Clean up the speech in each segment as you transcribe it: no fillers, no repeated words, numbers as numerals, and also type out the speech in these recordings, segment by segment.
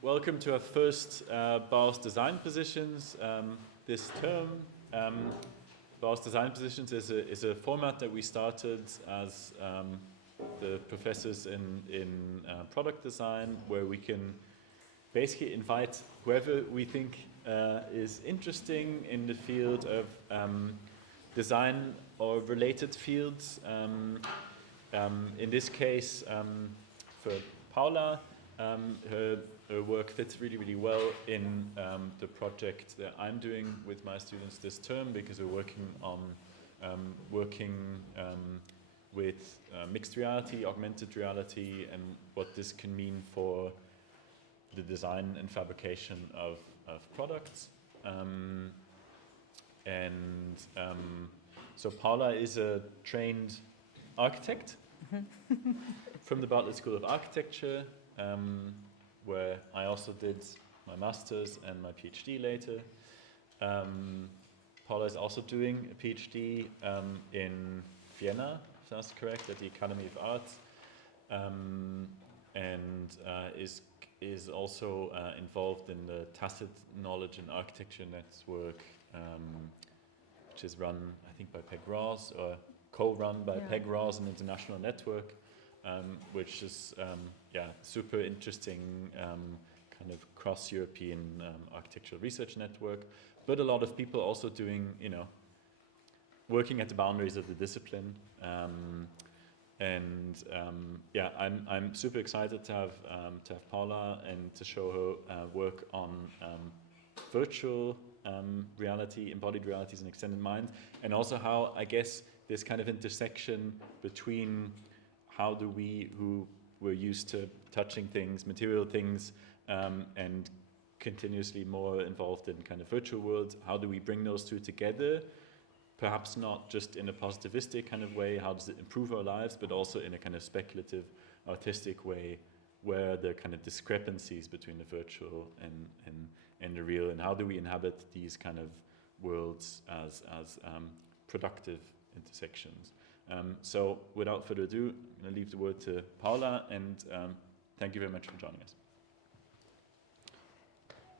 Welcome to our first Bauhaus Design Positions this term. Bauhaus Design Positions is a format that we started as the professors in product design, where we can basically invite whoever we think is interesting in the field of design or related fields. In this case, for Paula, her work fits really well in the project that I'm doing with my students this term, because we're working on with mixed reality, augmented reality, and what this can mean for the design and fabrication of products. So Paula is a trained architect from the Bartlett School of Architecture, where I also did my master's and my PhD later. Paula is also doing a PhD in Vienna, if that's correct, at the Academy of Arts, and is also involved in the Tacit Knowledge and Architecture Network, which is run, I think, by Peg Ross, or co-run by Peg Ross, an international network, which is super interesting, kind of cross-European architectural research network, but a lot of people also doing, working at the boundaries of the discipline. I'm super excited to have Paula and to show her work on virtual reality, embodied realities, and extended minds, and also how, I guess, this kind of intersection between how do we, who we're used to touching things, material things, and continuously more involved in kind of virtual worlds, how do we bring those two together? Perhaps not just in a positivistic kind of way, how does it improve our lives, but also in a kind of speculative, artistic way, where the kind of discrepancies between the virtual and the real, and how do we inhabit these kind of worlds as productive intersections. So without further ado, I'm going to leave the word to Paula, and thank you very much for joining us.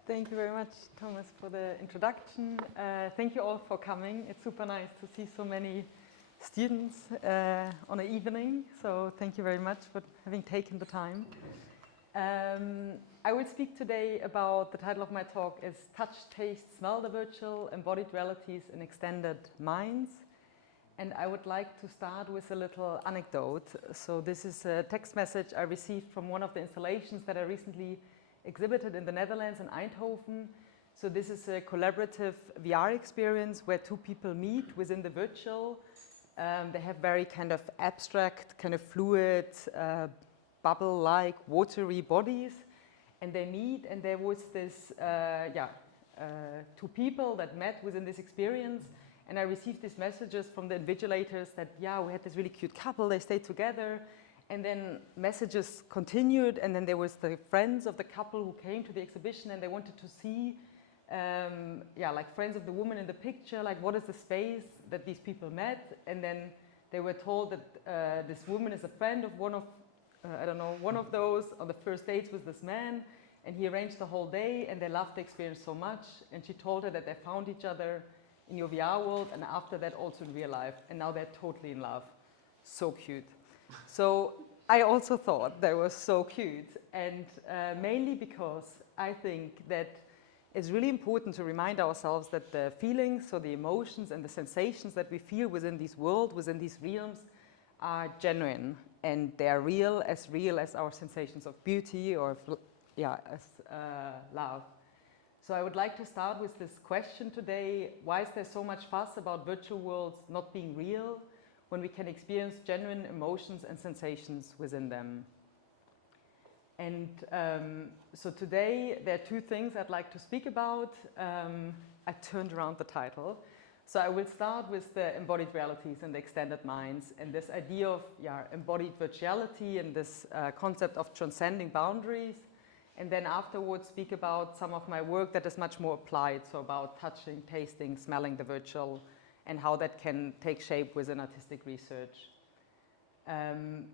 Thank you very much, Thomas, for the introduction. Thank you all for coming. It's super nice to see so many students on an evening, so thank you very much for having taken the time. I will speak today about, the title of my talk is Touch, Taste, Smell the Virtual, Embodied Realities in Extended Minds. And I would like to start with a little anecdote. So this is a text message I received from one of the installations that I recently exhibited in the Netherlands, in Eindhoven. So this is a collaborative VR experience where two people meet within the virtual. They have very kind of abstract, kind of fluid, bubble-like, watery bodies. And they meet, and there was this, two people that met within this experience. And I received these messages from the invigilators that, we had this really cute couple, they stayed together. And then messages continued, and then there was the friends of the couple who came to the exhibition, and they wanted to see, like friends of the woman in the picture, like what is the space that these people met. And then they were told that this woman is a friend of one of those on the first dates with this man, and he arranged the whole day, and they loved the experience so much. And she told her that they found each other in your VR world, and after that also in real life, and now they're totally in love. So cute. So I also thought that was so cute, and mainly because I think that it's really important to remind ourselves that the feelings, so the emotions and the sensations that we feel within this world, within these realms, are genuine, and they are real as our sensations of beauty or as love. So I would like to start with this question today: why is there so much fuss about virtual worlds not being real, when we can experience genuine emotions and sensations within them? And so today there are two things I'd like to speak about. I turned around the title. So I will start with the embodied realities and the extended minds, and this idea of embodied virtuality and this concept of transcending boundaries. And then afterwards speak about some of my work that is much more applied, so about touching, tasting, smelling the virtual, and how that can take shape within artistic research.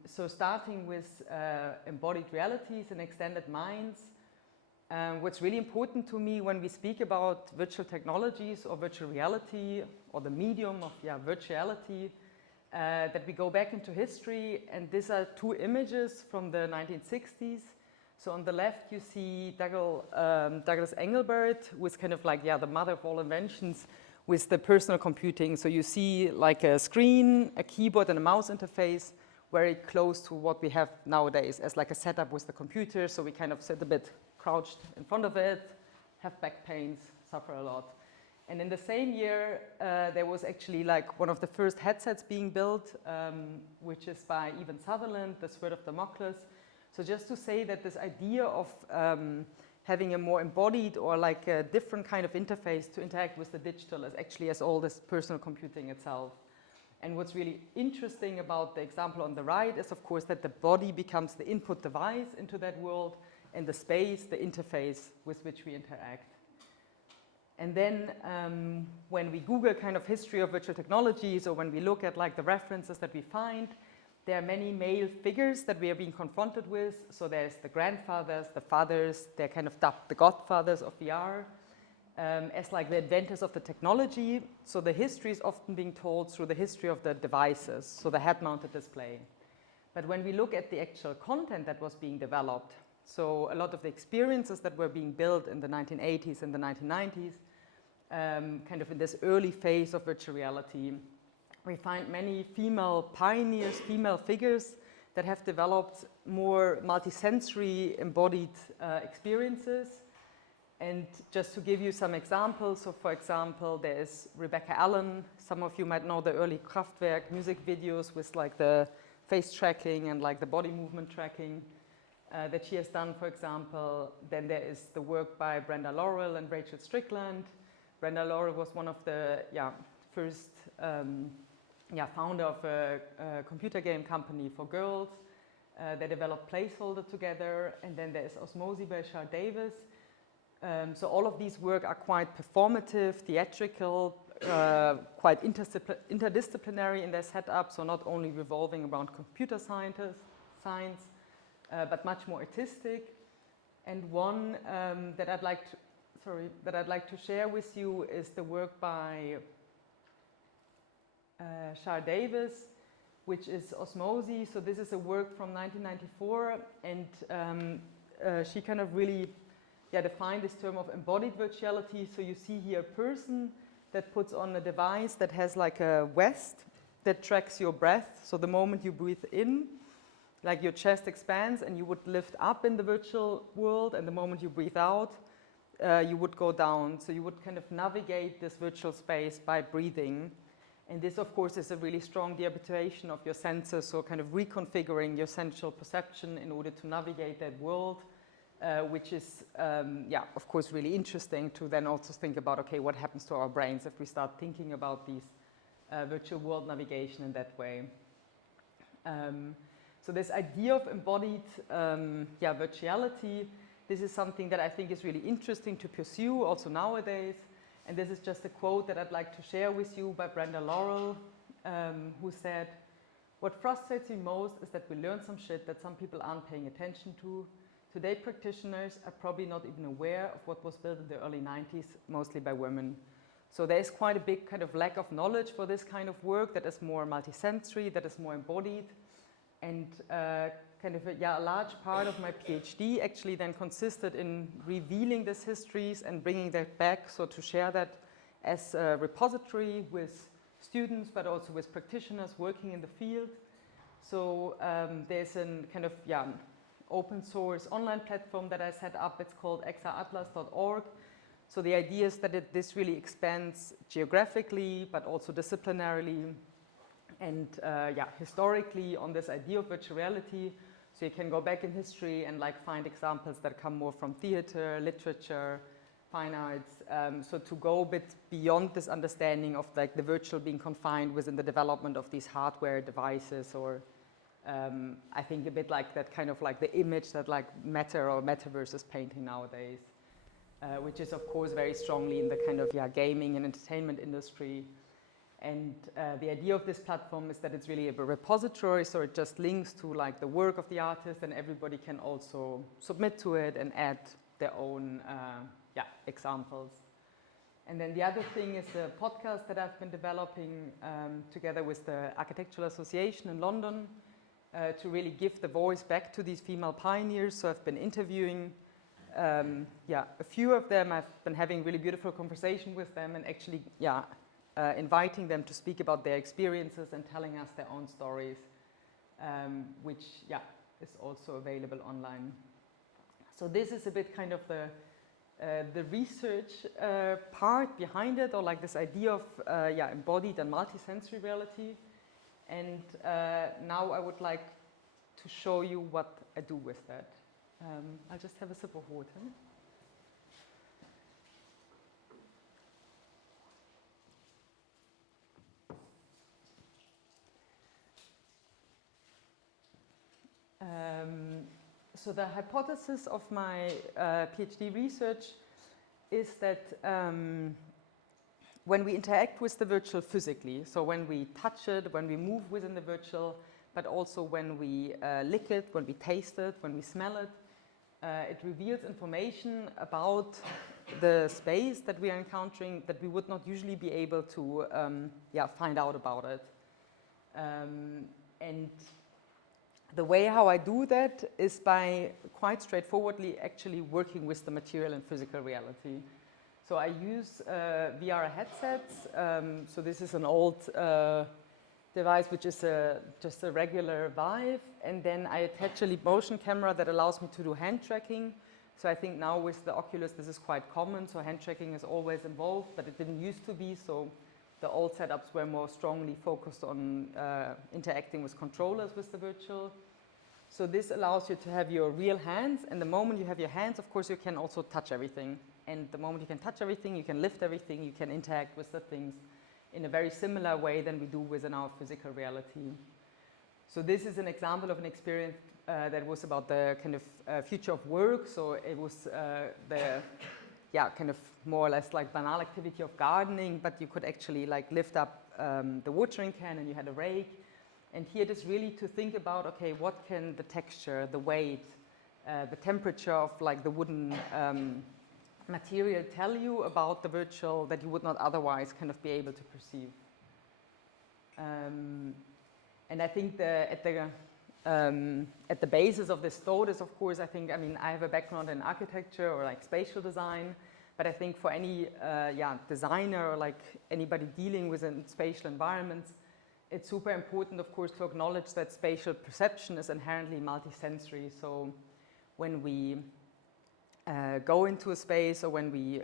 So starting with embodied realities and extended minds, What's really important to me when we speak about virtual technologies or virtual reality or the medium of virtuality, that we go back into history, and these are two images from the 1960s. So on the left you see Douglas Engelbart, who is kind of like the mother of all inventions with the personal computing. So you see like a screen, a keyboard and a mouse interface very close to what we have nowadays as like a setup with the computer. So we kind of sit a bit crouched in front of it, have back pains, suffer a lot. And in the same year, there was actually like one of the first headsets being built, which is by Evan Sutherland, The Sword of Damocles. So just to say that this idea of having a more embodied or like a different kind of interface to interact with the digital is actually as old as personal computing itself. And what's really interesting about the example on the right is, of course, that the body becomes the input device into that world, and the space, the interface with which we interact. And then when we Google kind of history of virtual technologies, or when we look at like the references that we find, there are many male figures that we are being confronted with. So there's the grandfathers, the fathers, they're kind of dubbed the godfathers of VR, as like the inventors of the technology. So the history is often being told through the history of the devices, so the head-mounted display. But when we look at the actual content that was being developed, so a lot of the experiences that were being built in the 1980s and the 1990s, kind of in this early phase of virtual reality, we find many female pioneers, female figures that have developed more multisensory embodied experiences. And just to give you some examples, so for example, there's Rebecca Allen. Some of you might know the early Kraftwerk music videos with like the face tracking and like the body movement tracking that she has done, for example. Then there is the work by Brenda Laurel and Rachel Strickland. Brenda Laurel was one of the first founder of a computer game company for girls. They developed Placeholder together. And then there's Osmosis by Shar Davis. So all of these work are quite performative, theatrical, quite interdisciplinary in their setup, so not only revolving around computer science, but much more artistic. And one that I'd like to share with you is the work by Shar Davis, which is Osmosis. So this is a work from 1994, and she kind of really defined this term of embodied virtuality. So you see here a person that puts on a device that has like a vest that tracks your breath. So the moment you breathe in, like your chest expands and you would lift up in the virtual world, and the moment you breathe out, you would go down. So you would kind of navigate this virtual space by breathing. And this, of course, is a really strong dehabituation of your senses, so kind of reconfiguring your sensual perception in order to navigate that world, which is, of course, really interesting to then also think about, okay, what happens to our brains if we start thinking about these virtual world navigation in that way. So this idea of embodied virtuality, this is something that I think is really interesting to pursue also nowadays. And this is just a quote that I'd like to share with you by Brenda Laurel, who said, "What frustrates me most is that we learn some shit that some people aren't paying attention to. Today, practitioners are probably not even aware of what was built in the early 90s, mostly by women." So there is quite a big kind of lack of knowledge for this kind of work that is more multisensory, that is more embodied. And a large part of my PhD actually then consisted in revealing these histories and bringing that back, so to share that as a repository with students, but also with practitioners working in the field. So there's a kind of open source online platform that I set up. It's called xratlas.org. So the idea is that this really expands geographically, but also disciplinarily, and historically on this idea of virtual reality. So you can go back in history and like find examples that come more from theater, literature, fine arts. So to go a bit beyond this understanding of like the virtual being confined within the development of these hardware devices, or I think a bit like that kind of like the image that like matter or metaverse is painting nowadays, which is of course very strongly in the kind of gaming and entertainment industry. And the idea of this platform is that it's really a repository, so it just links to like the work of the artist, and everybody can also submit to it and add their own examples. And then the other thing is a podcast that I've been developing together with the Architectural Association in London to really give the voice back to these female pioneers. So I've been interviewing a few of them. I've been having really beautiful conversation with them and actually inviting them to speak about their experiences and telling us their own stories, which is also available online. So this is a bit kind of the research part behind it, or like this idea of embodied and multisensory reality. And now I would like to show you what I do with that. I'll just have a sip of water. So the hypothesis of my PhD research is that when we interact with the virtual physically, so when we touch it, when we move within the virtual, but also when we lick it, when we taste it, when we smell it, it reveals information about the space that we are encountering that we would not usually be able to find out about it. And the way how I do that is by quite straightforwardly actually working with the material and physical reality. So I use VR headsets. So this is an old device which is just a regular Vive, and then I attach a leap motion camera that allows me to do hand tracking. So I think now with the Oculus this is quite common, so hand tracking is always involved, but it didn't used to be, so the old setups were more strongly focused on interacting with controllers with the virtual. So this allows you to have your real hands, and the moment you have your hands, of course, you can also touch everything. And the moment you can touch everything, you can lift everything, you can interact with the things in a very similar way than we do within our physical reality. So this is an example of an experience that was about the kind of future of work. So it was the kind of more or less like banal activity of gardening, but you could actually like lift up the watering can and you had a rake. And here it is really to think about, okay, what can the texture, the weight, the temperature of like the wooden material tell you about the virtual that you would not otherwise kind of be able to perceive. And I think at the basis of this thought is, of course, I have a background in architecture or like spatial design, but I think for any designer or like anybody dealing with spatial environments, it's super important, of course, to acknowledge that spatial perception is inherently multisensory. So when we go into a space, or when we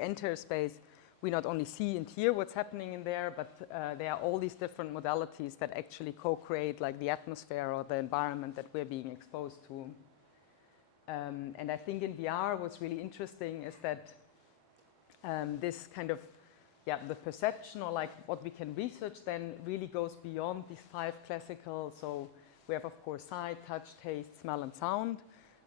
enter a space, we not only see and hear what's happening in there, but there are all these different modalities that actually co-create like the atmosphere or the environment that we're being exposed to. And I think in VR, what's really interesting is that this kind of the perception, or like what we can research then, really goes beyond these 5 classical. So we have, of course, sight, touch, taste, smell, and sound.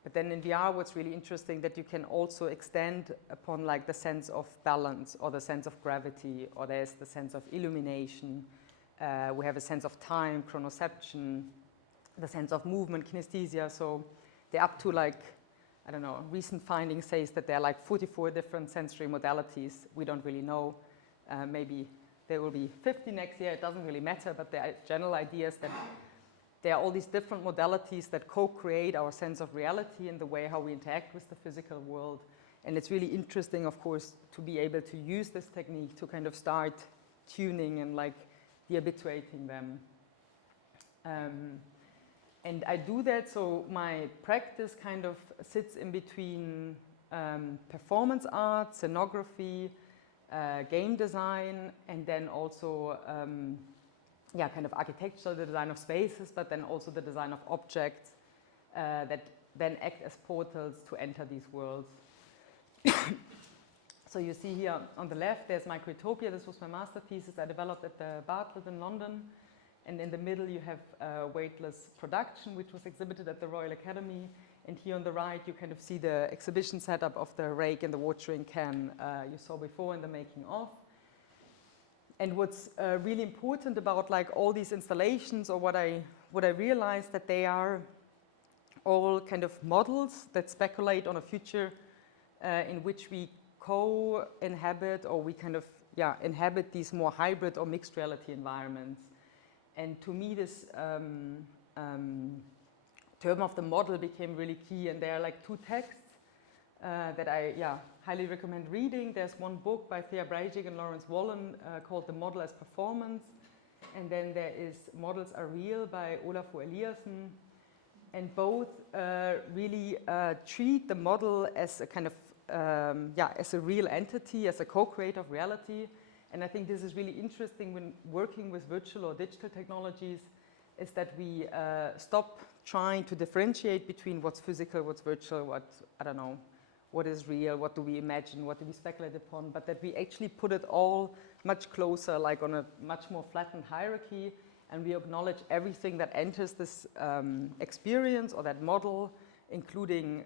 But then in VR, what's really interesting that you can also extend upon like the sense of balance or the sense of gravity, or there's the sense of illumination. We have a sense of time, chronoception, the sense of movement, kinesthesia. So they're up to like, I don't know, recent findings says that there are like 44 different sensory modalities. We don't really know. Maybe there will be 50 next year, it doesn't really matter, but the general idea is that there are all these different modalities that co-create our sense of reality and the way how we interact with the physical world. And it's really interesting, of course, to be able to use this technique to kind of start tuning and like de-habituating them. And I do that, so my practice kind of sits in between performance art, scenography, game design, and then also kind of architecture, the design of spaces, but then also the design of objects that then act as portals to enter these worlds. So you see here on the left, there's Microtopia. This was my master thesis I developed at the Bartlett in London. And in the middle, you have Weightless Production, which was exhibited at the Royal Academy. And here on the right, you kind of see the exhibition setup of the rake and the watering can you saw before in the making of. And what's really important about like all these installations, or what I realized, that they are all kind of models that speculate on a future in which we co-inhabit, or we kind of inhabit these more hybrid or mixed reality environments. And to me, this term of the model became really key, and there are like two texts that I highly recommend reading. There's one book by Thea Brejcik and Lawrence Wallen called The Model as Performance, and then there is Models Are Real by Olafur Eliasson, and both really treat the model as a kind of as a real entity, as a co-creator of reality. And I think this is really interesting when working with virtual or digital technologies, is that we stop trying to differentiate between what's physical, what's virtual, what, I don't know, what is real, what do we imagine, what do we speculate upon, but that we actually put it all much closer, like on a much more flattened hierarchy, and we acknowledge everything that enters this experience or that model, including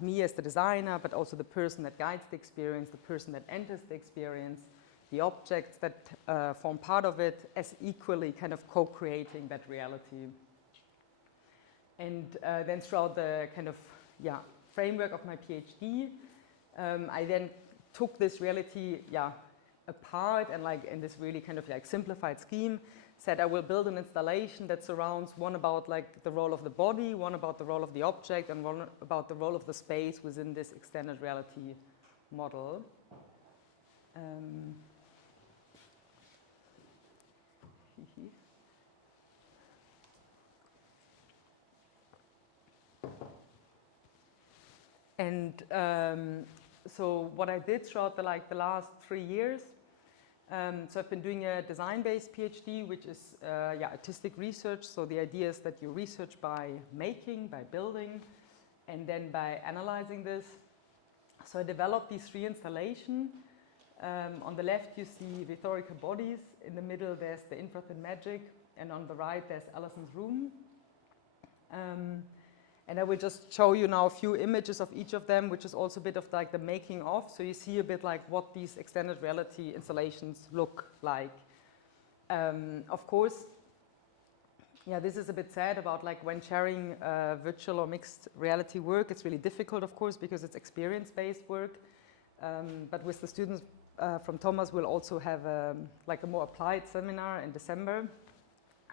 me as the designer, but also the person that guides the experience, the person that enters the experience, the objects that form part of it, as equally kind of co-creating that reality. And then throughout the kind of framework of my PhD, I then took this reality apart, and like in this really kind of like simplified scheme, said I will build an installation that surrounds one about like the role of the body, one about the role of the object, and one about the role of the space within this extended reality model. And so what I did throughout the last 3 years, so I've been doing a design-based PhD, which is artistic research. So the idea is that you research by making, by building, and then by analyzing this. So I developed these 3 installations. On the left you see rhetorical bodies, in the middle there's the infrathin magic, and on the right there's Allison's room. And I will just show you now a few images of each of them, which is also a bit of like the making of. So you see a bit like what these extended reality installations look like. Of course, this is a bit sad about like when sharing virtual or mixed reality work. It's really difficult, of course, because it's experience-based work. But with the students from Thomas, we'll also have like a more applied seminar in December.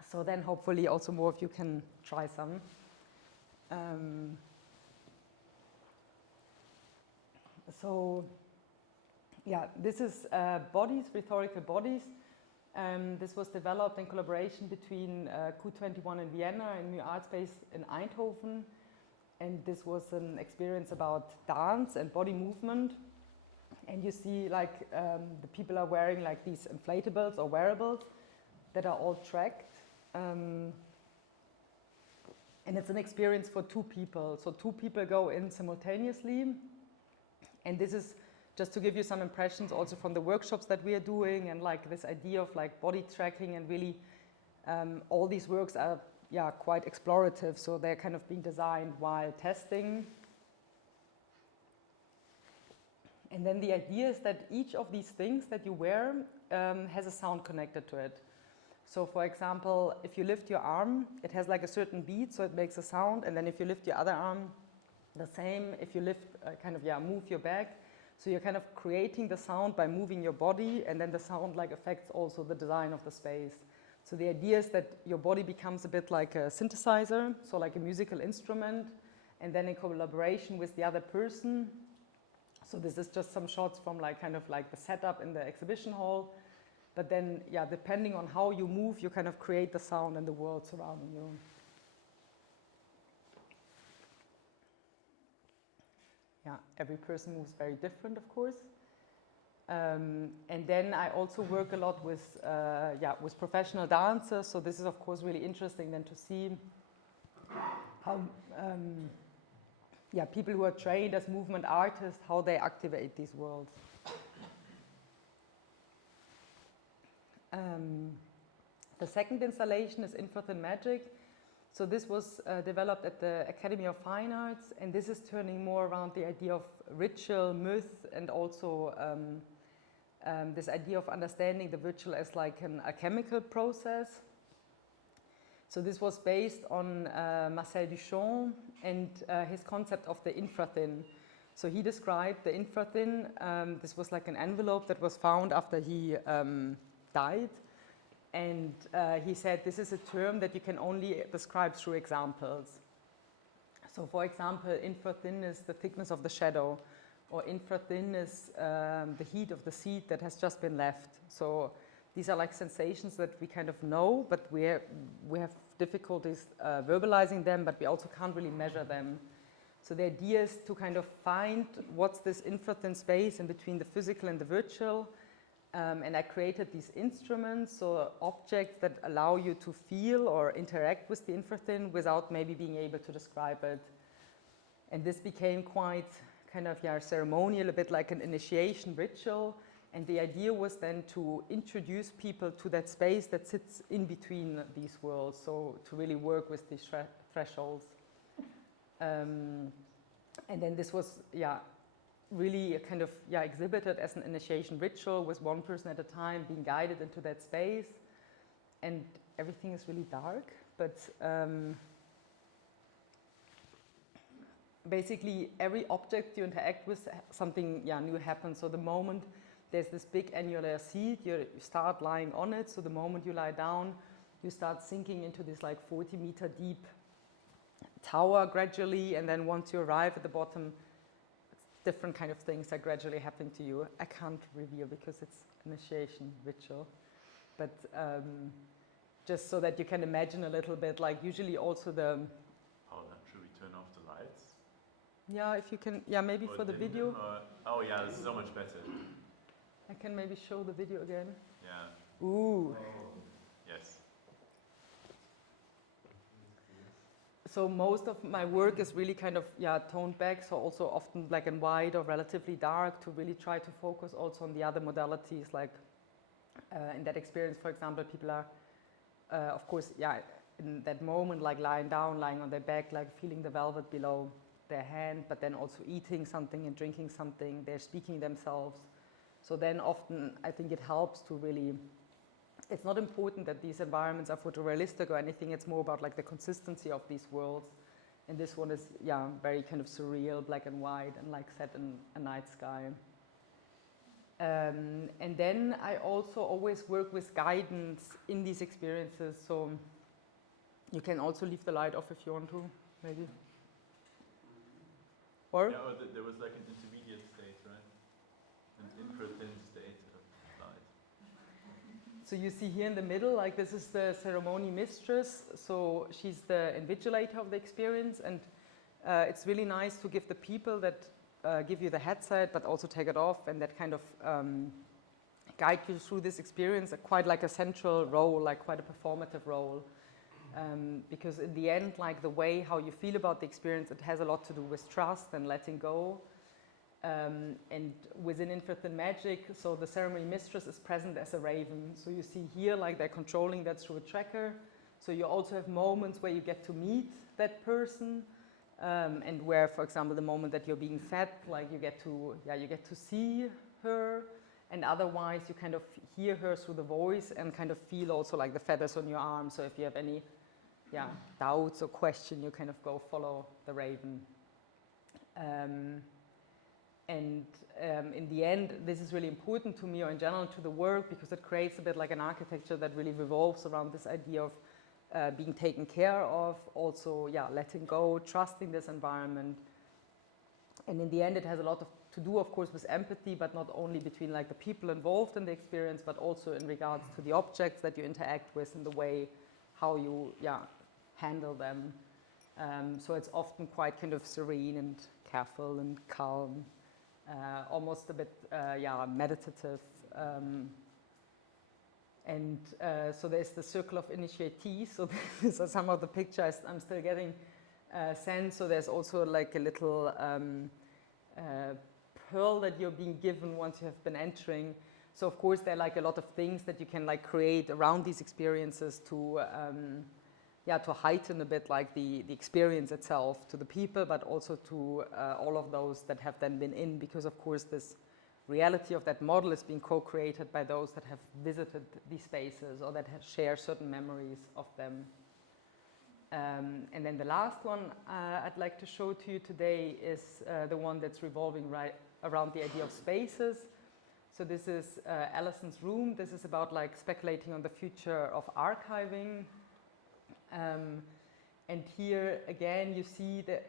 So then hopefully also more of you can try some. This is bodies, rhetorical bodies. This was developed in collaboration between Q21 in Vienna and New Art Space in Eindhoven. And this was an experience about dance and body movement. And you see like the people are wearing like these inflatables or wearables that are all tracked. And it's an experience for 2 people. So 2 people go in simultaneously. And this is just to give you some impressions also from the workshops that we are doing, and like this idea of like body tracking, and really all these works are quite explorative. So they're kind of being designed while testing. And then the idea is that each of these things that you wear has a sound connected to it. So for example, if you lift your arm, it has like a certain beat, so it makes a sound. And then if you lift your other arm, the same. If you lift, move your back. So you're kind of creating the sound by moving your body, and then the sound like affects also the design of the space. So the idea is that your body becomes a bit like a synthesizer, so like a musical instrument, and then in collaboration with the other person. So this is just some shots from like kind of like the setup in the exhibition hall. But then, depending on how you move, you kind of create the sound and the world surrounding you. Every person moves very different, of course. And then I also work a lot with professional dancers. So this is, of course, really interesting then to see how people who are trained as movement artists, how they activate these worlds. The second installation is Infrathin Magic. So this was developed at the Academy of Fine Arts, and this is turning more around the idea of ritual, myth, and also this idea of understanding the virtual as like a chemical process. So this was based on Marcel Duchamp and his concept of the infrathin. So he described the infrathin. This was like an envelope that was found after he died. And he said this is a term that you can only describe through examples. So for example, infrathin is the thickness of the shadow, or infrathin is the heat of the seed that has just been left. So these are like sensations that we kind of know, but we have difficulties verbalizing them, but we also can't really measure them. So the idea is to kind of find what's this infrathin space in between the physical and the virtual. And I created these instruments, so objects that allow you to feel or interact with the infrathin without maybe being able to describe it. And this became quite kind of ceremonial, a bit like an initiation ritual. And the idea was then to introduce people to that space that sits in between these worlds, so to really work with these thresholds. And then this was, really kind of exhibited as an initiation ritual with one person at a time being guided into that space. And everything is really dark, but basically every object you interact with, something new happens. So the moment there's this big annular seed, you start lying on it. So the moment you lie down, you start sinking into this like 40-meter deep tower gradually, and then once you arrive at the bottom, different kind of things that gradually happen to you. I can't reveal because it's initiation ritual, but just so that you can imagine a little bit, like usually also the... Paula, should we turn off the lights? Yeah, if you can, maybe or for the video. Oh yeah, this is so much better. I can maybe show the video again. Yeah. Ooh. Yes. So most of my work is really kind of, toned back, so also often black and white or relatively dark, to really try to focus also on the other modalities, like in that experience, for example, people are, of course, in that moment, like lying down, lying on their back, like feeling the velvet below their hand, but then also eating something and drinking something, they're speaking themselves. So then often, I think it helps to really, it's not important that these environments are photorealistic or anything, it's more about like the consistency of these worlds. And this one is, very kind of surreal, black and white, and like set in a night sky. And then I also always work with guidance in these experiences, so you can also leave the light off if you want to, maybe. Or? Yeah, or there was like an intermediate state, right? An infrathin state of light. So you see here in the middle, like this is the ceremony mistress. So she's the invigilator of the experience, and it's really nice to give the people that give you the headset, but also take it off, and that kind of guide you through this experience, quite like a central role, like quite a performative role. Because in the end, like the way how you feel about the experience, it has a lot to do with trust and letting go. And within infrathin magic, so the ceremony mistress is present as a raven. So you see here, like they're controlling that through a tracker. So you also have moments where you get to meet that person, and where, for example, the moment that you're being fed, like you get to see her, and otherwise you kind of hear her through the voice and kind of feel also like the feathers on your arm. So if you have any doubts or question, you kind of go follow the raven. And in the end, this is really important to me, or in general to the work, because it creates a bit like an architecture that really revolves around this idea of being taken care of, also letting go, trusting this environment. And in the end, it has a lot to do, of course, with empathy, but not only between like the people involved in the experience, but also in regards to the objects that you interact with and the way how you handle them. So it's often quite kind of serene and careful and calm, almost a bit meditative. And so there's the circle of initiatees. So these are some of the pictures I'm still getting sent. So there's also like a little pearl that you're being given once you have been entering. So of course there are like a lot of things that you can like create around these experiences to heighten a bit like the experience itself to the people, but also to all of those that have then been in, because of course this reality of that model is being co-created by those that have visited these spaces or that have shared certain memories of them. And then the last one I'd like to show to you today is the one that's revolving right around the idea of spaces. So this is Alison's room. This is about like speculating on the future of archiving. And here again you see the,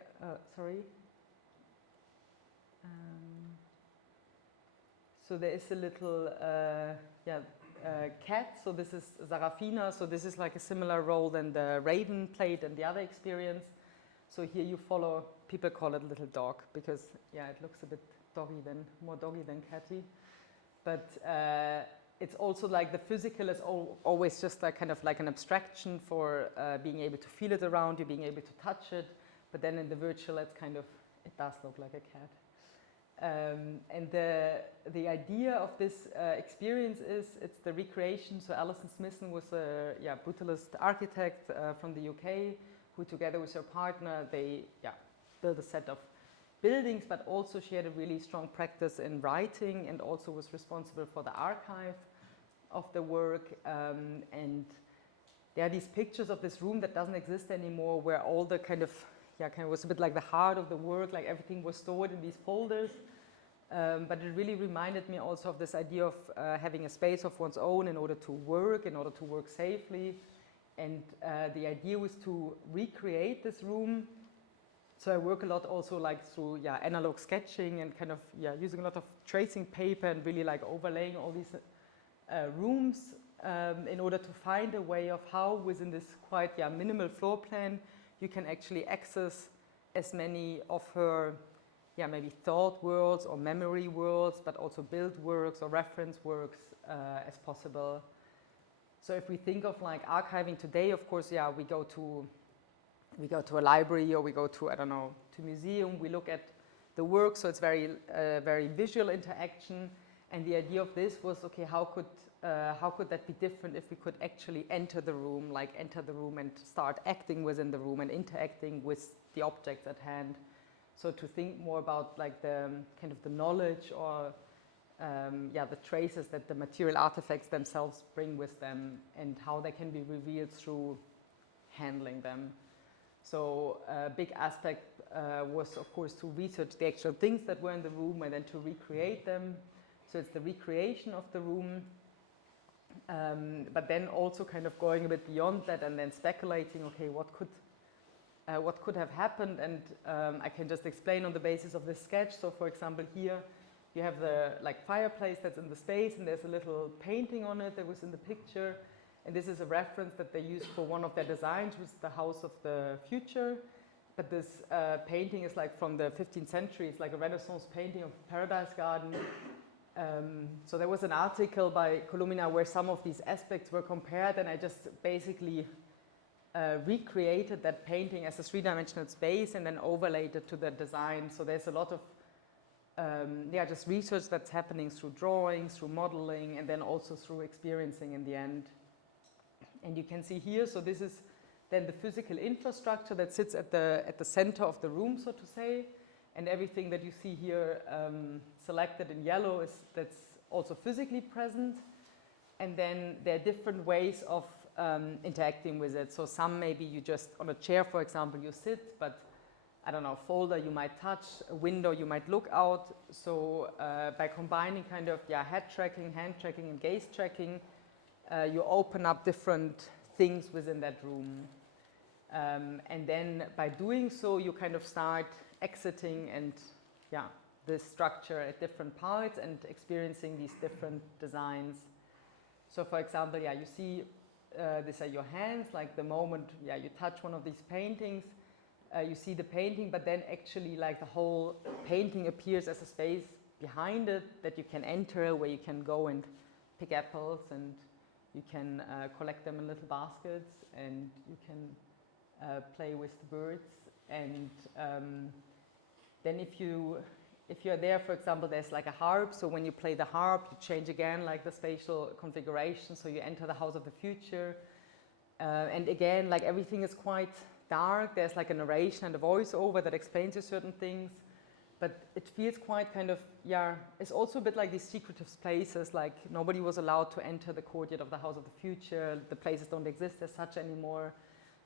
so there is a little cat. So this is Sarafina. So this is like a similar role than the raven played in the other experience. So here you follow, people call it little dog because yeah, it looks a bit more doggy than catty. But it's also like the physical is always just like kind of like an abstraction for being able to feel it around you, being able to touch it. But then in the virtual, it's kind of, it does look like a cat. And the idea of this experience is it's the recreation. So Alison Smithson was a brutalist architect from the UK who together with her partner, they built a set of buildings, but also she had a really strong practice in writing and also was responsible for the archive of the work. And there are these pictures of this room that doesn't exist anymore where all the kind of was a bit like the heart of the work, like everything was stored in these folders. But it really reminded me also of this idea of having a space of one's own in order to work safely. And the idea was to recreate this room. So I work a lot also like through analog sketching and kind of using a lot of tracing paper and really like overlaying all these rooms in order to find a way of how within this quite minimal floor plan you can actually access as many of her maybe thought worlds or memory worlds, but also build works or reference works as possible. So if we think of like archiving today, of course, we go to a library or we go to, I don't know, to a museum, we look at the work, so it's very visual interaction. And the idea of this was, okay, how could that be different if we could actually enter the room and start acting within the room and interacting with the objects at hand. So to think more about like the kind of the knowledge or the traces that the material artifacts themselves bring with them and how they can be revealed through handling them. So a big aspect was, of course, to research the actual things that were in the room and then to recreate them. So it's the recreation of the room, but then also kind of going a bit beyond that and then speculating, okay, what could have happened? And I can just explain on the basis of this sketch. So for example, here you have the like fireplace that's in the space and there's a little painting on it that was in the picture. And this is a reference that they used for one of their designs, which is the House of the Future. But this painting is like from the 15th century. It's like a Renaissance painting of Paradise Garden. So there was an article by Columina where some of these aspects were compared, and I just basically recreated that painting as a three-dimensional space and then overlaid it to the design. So there's a lot of just research that's happening through drawing, through modeling, and then also through experiencing in the end. And you can see here, so this is then the physical infrastructure that sits at the center of the room, so to say. And everything that you see here selected in yellow that's also physically present. And then there are different ways of interacting with it. So some maybe you just, on a chair, for example, you sit, but I don't know, folder you might touch, a window you might look out. So by combining kind of head tracking, hand tracking, and gaze tracking, you open up different things within that room. And then by doing so, you kind of start exiting and this structure at different parts and experiencing these different designs. So for example, you see these are your hands, like the moment you touch one of these paintings, you see the painting, but then actually like the whole painting appears as a space behind it that you can enter, where you can go and pick apples and you can collect them in little baskets and you can play with the birds. And then if you're there, for example, there's like a harp. So when you play the harp, you change again like the spatial configuration. So you enter the House of the Future. And again, like everything is quite dark. There's like a narration and a voiceover that explains you certain things. But it feels quite kind of, it's also a bit like these secretive spaces, like nobody was allowed to enter the courtyard of the House of the Future. The places don't exist as such anymore.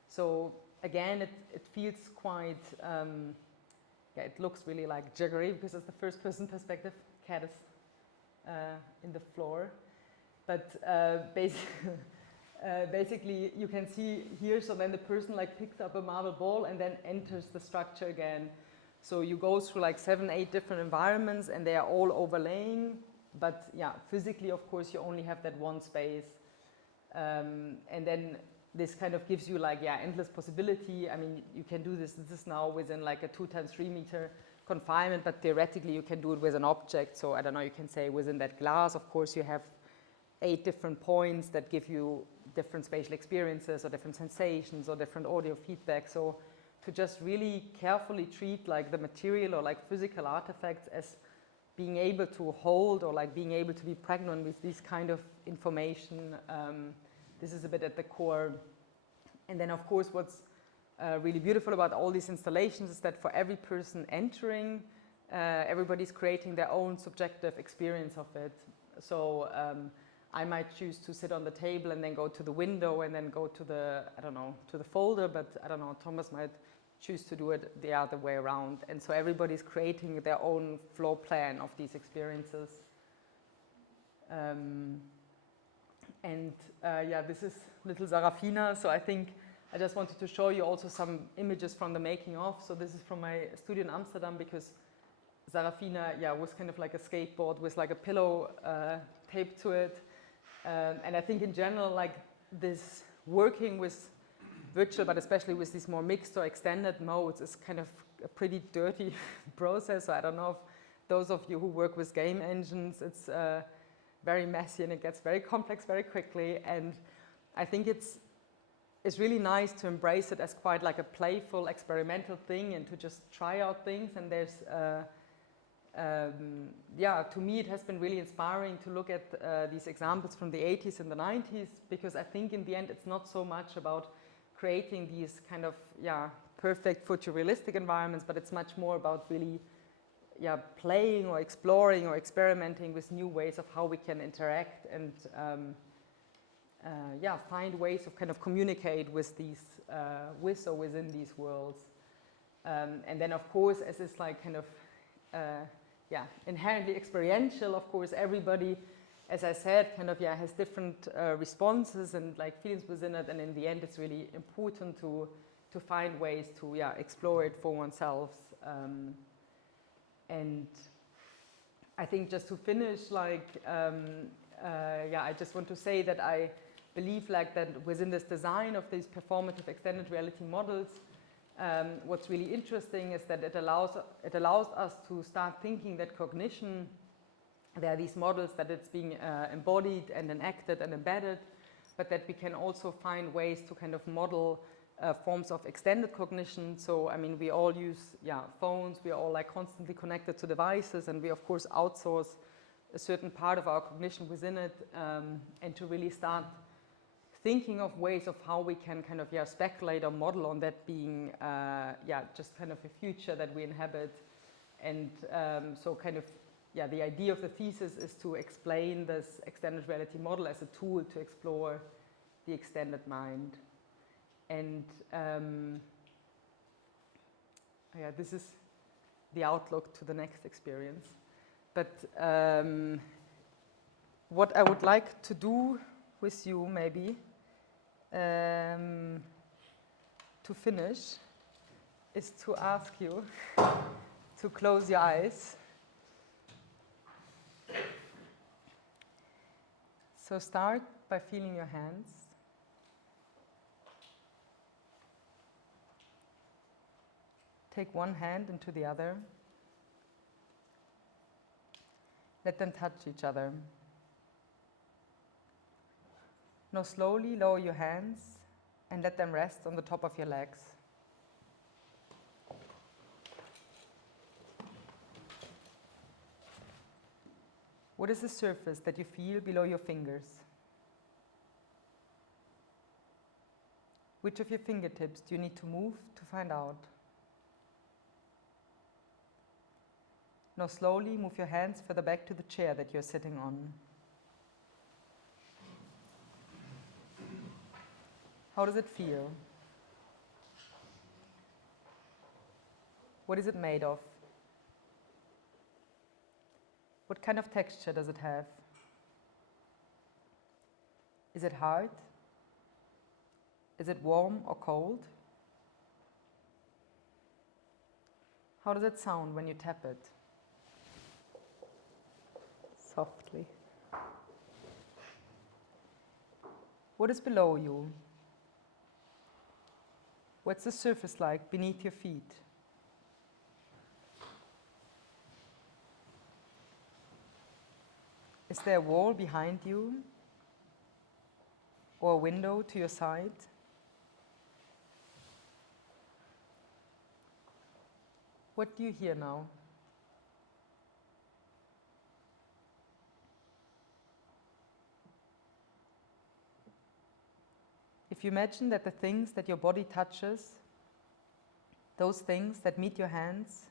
So again, it feels quite, yeah, it looks really like jiggery because it's the first person perspective. Cat is in the floor. But basically, you can see here, so then the person like picks up a marble ball and then enters the structure again. So you go through like 7, 8 different environments and they are all overlaying. But yeah, physically, of course, you only have that one space. And then this kind of gives you like, yeah, endless possibility. I mean, you can do this. This is now within like a 2 times 3 meter confinement, but theoretically you can do it with an object. So I don't know, you can say within that glass, of course, you have 8 different points that give you different spatial experiences or different sensations or different audio feedback. So to just really carefully treat like the material or like physical artifacts as being able to hold or like being able to be pregnant with this kind of information, this is a bit at the core. And then of course what's really beautiful about all these installations is that for every person entering, everybody's creating their own subjective experience of it. So I might choose to sit on the table and then go to the window and then go to the, I don't know, to the folder, but I don't know, Thomas might choose to do it the other way around. And so everybody's creating their own floor plan of these experiences. Yeah, this is little Sarafina. So I think I just wanted to show you also some images from the making of. So this is from my studio in Amsterdam because Sarafina, yeah, was kind of like a skateboard with like a pillow taped to it. And I think in general, like this working with virtual, but especially with these more mixed or extended modes is kind of a pretty dirty process. So I don't know if those of you who work with game engines, it's very messy and it gets very complex very quickly. And I think it's really nice to embrace it as quite like a playful, experimental thing and to just try out things. And there's, yeah, to me it has been really inspiring to look at these examples from the 80s and the 90s, because I think in the end it's not so much about creating these kind of, yeah, perfect photorealistic environments, but it's much more about really, yeah, playing or exploring or experimenting with new ways of how we can interact and yeah, find ways of kind of communicate with these, with or within these worlds. And then of course, as it's like kind of, yeah, inherently experiential, of course, everybody, as I said, kind of, yeah, has different responses and like feelings within it. And in the end, it's really important to find ways to, yeah, explore it for oneself. And I think just to finish, like, yeah, I just want to say that I believe like that within this design of these performative extended reality models, what's really interesting is that it allows us to start thinking that cognition, there are these models that it's being embodied and enacted and embedded, but that we can also find ways to kind of model forms of extended cognition. So, I mean, we all use, yeah, phones, we are all like constantly connected to devices, and we of course outsource a certain part of our cognition within it, and to really start thinking of ways of how we can kind of, yeah, speculate or model on that being, yeah, just kind of a future that we inhabit. And so kind of, yeah, the idea of the thesis is to explain this extended reality model as a tool to explore the extended mind. And yeah, this is the outlook to the next experience. But what I would like to do with you maybe to finish is to ask you to close your eyes. So start by feeling your hands. Take one hand into the other. Let them touch each other. Now slowly lower your hands and let them rest on the top of your legs. What is the surface that you feel below your fingers? Which of your fingertips do you need to move to find out? Now slowly move your hands further back to the chair that you're sitting on. How does it feel? What is it made of? What kind of texture does it have? Is it hard? Is it warm or cold? How does it sound when you tap it? Softly. What is below you? What's the surface like beneath your feet? Is there a wall behind you? Or a window to your side? What do you hear now? If you imagine that the things that your body touches, those things that meet your hands,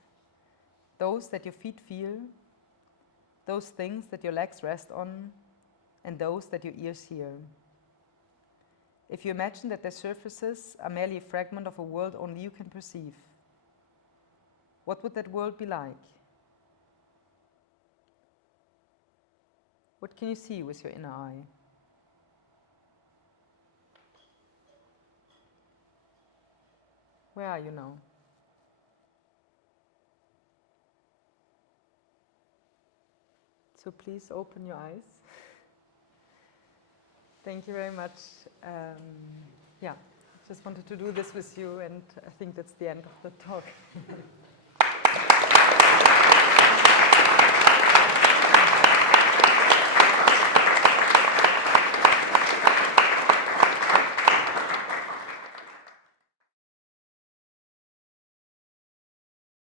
those that your feet feel, those things that your legs rest on, and those that your ears hear. If you imagine that their surfaces are merely a fragment of a world only you can perceive, what would that world be like? What can you see with your inner eye? Where are you now? So please open your eyes. Thank you very much. Yeah, just wanted to do this with you, and I think that's the end of the talk.